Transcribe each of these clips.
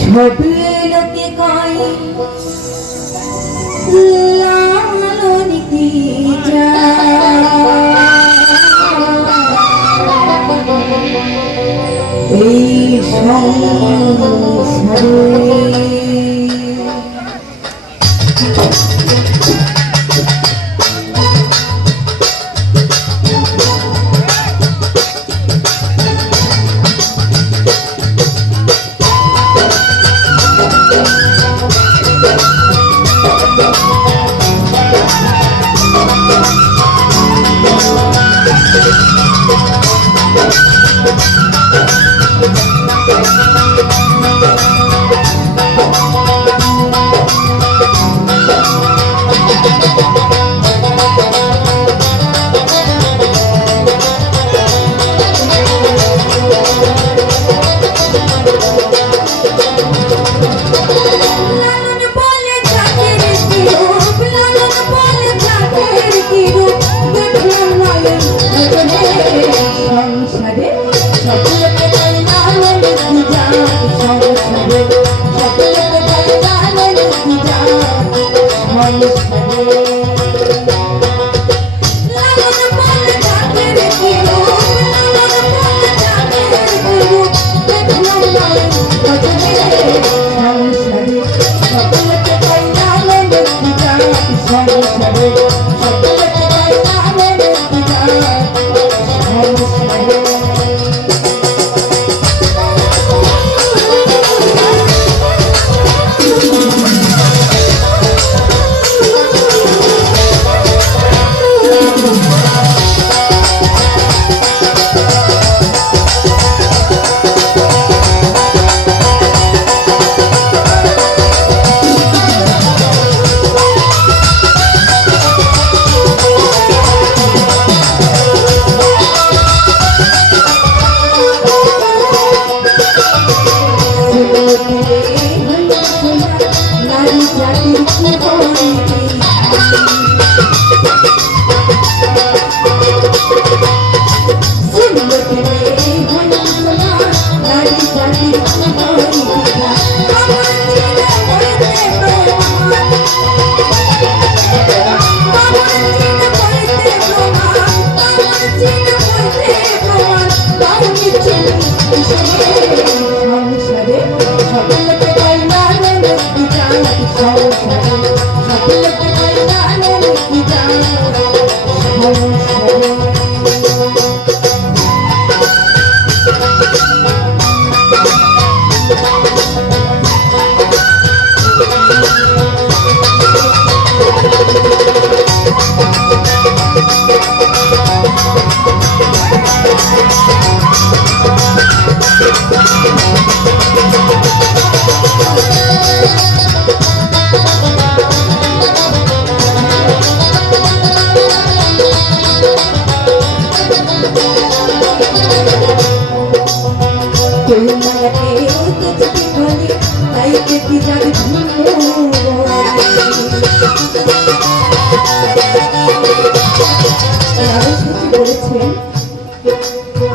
সব লোকে কয় লালনিতে এই সংসারে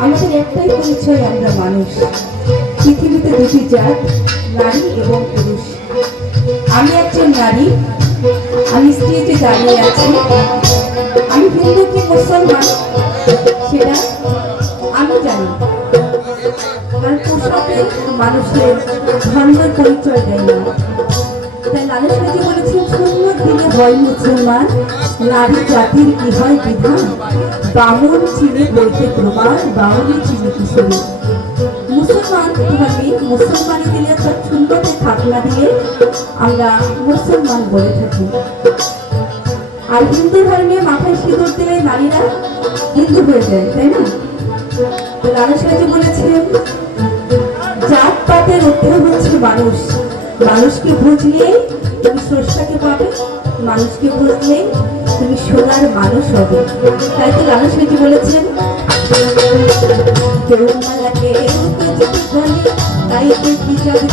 আমাদের একটাই পরিচয়, আমরা মানুষ। পৃথিবীতে দুটি জাত, নারী এবং পুরুষ। আমি একজন নারী, আমি স্টেজে দাঁড়িয়ে আছি। আমি হিন্দু কি মুসলমান সেটা আমি জানি, কারণ পোশাকে মানুষের ধর্মের পরিচয় দেয় না। তাই লালন সাঁজি বলেছেন, সুন্দর দিনে হয় মুসলমান, নারী জাতির কি হয় বিধান, বামন চিনে বলতে প্রমাণ, বামনে চিনে কিশোরী। মুসলমান ধর্মে মুসলমানি দিলে তার সুন্দরকে থাকনা দিয়ে আমরা মুসলমান বলে থাকি। আর হিন্দু ধর্মে মাথায় সিঁদুর দিলে নারীরা হিন্দু হয়ে যায়, তাই না? তো লালন সাঁজি বলেছেন, জাত পাতের ঊর্ধ্বে হচ্ছে মানুষ। মানুষকে বুঝলে তুমি স্রষ্টাকে পাবে, মানুষকে বুঝলে তুমি সোনার মানুষ হবে। তাই তো লালন সাঁজি বলেছেন, কেউ মালাকে তাই দেখি যাবে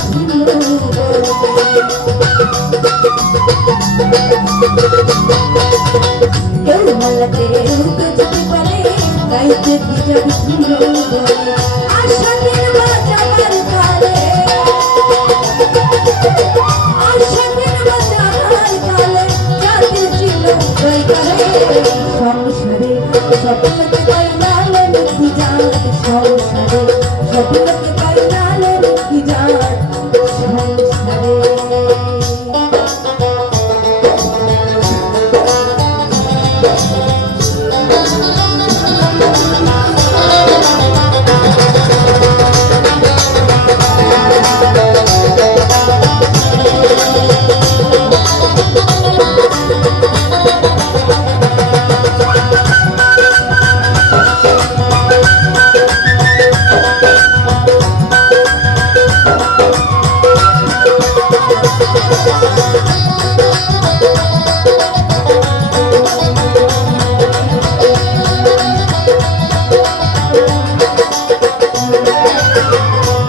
কেউ মালাকে তাই দেখি সংসারে সকলকে পাইলালে মুক্তি যান সংসারে সকলকে পাইলালে মুক্তি যান সংসারে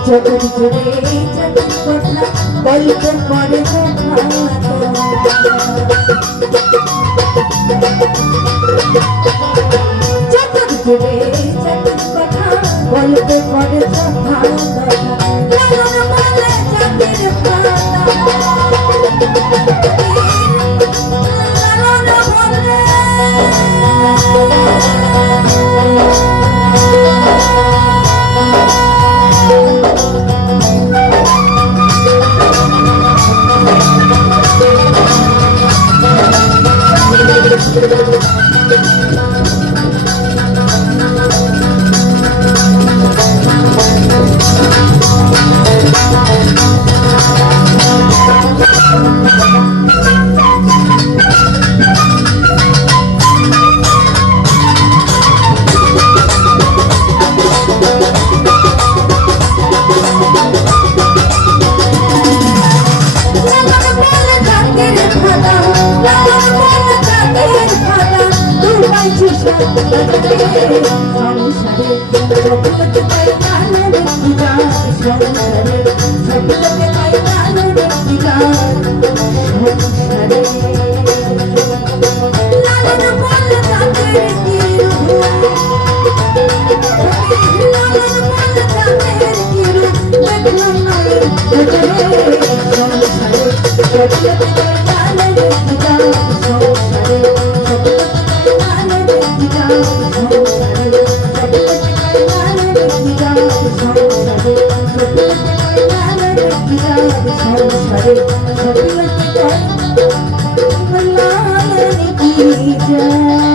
জগৎ জুড়ে জগৎ কথা গল্প করে জগৎ জুড়ে জগৎ কথা গল্প করে সকলকে পাইলালে মুক্তি যান সংসারে সকলকে পাইলালে মুক্তি যান সংসারে লালন বল তাদের কিরু লালন বল তাদের কিরু দেখলাম না সংসারে সকলকে পাইলালে মুক্তি যান সংসারে সকলকে পাইলালে মুক্তি যান সংসারে সংসারে সকলকে পাইলালে মুক্তি যান।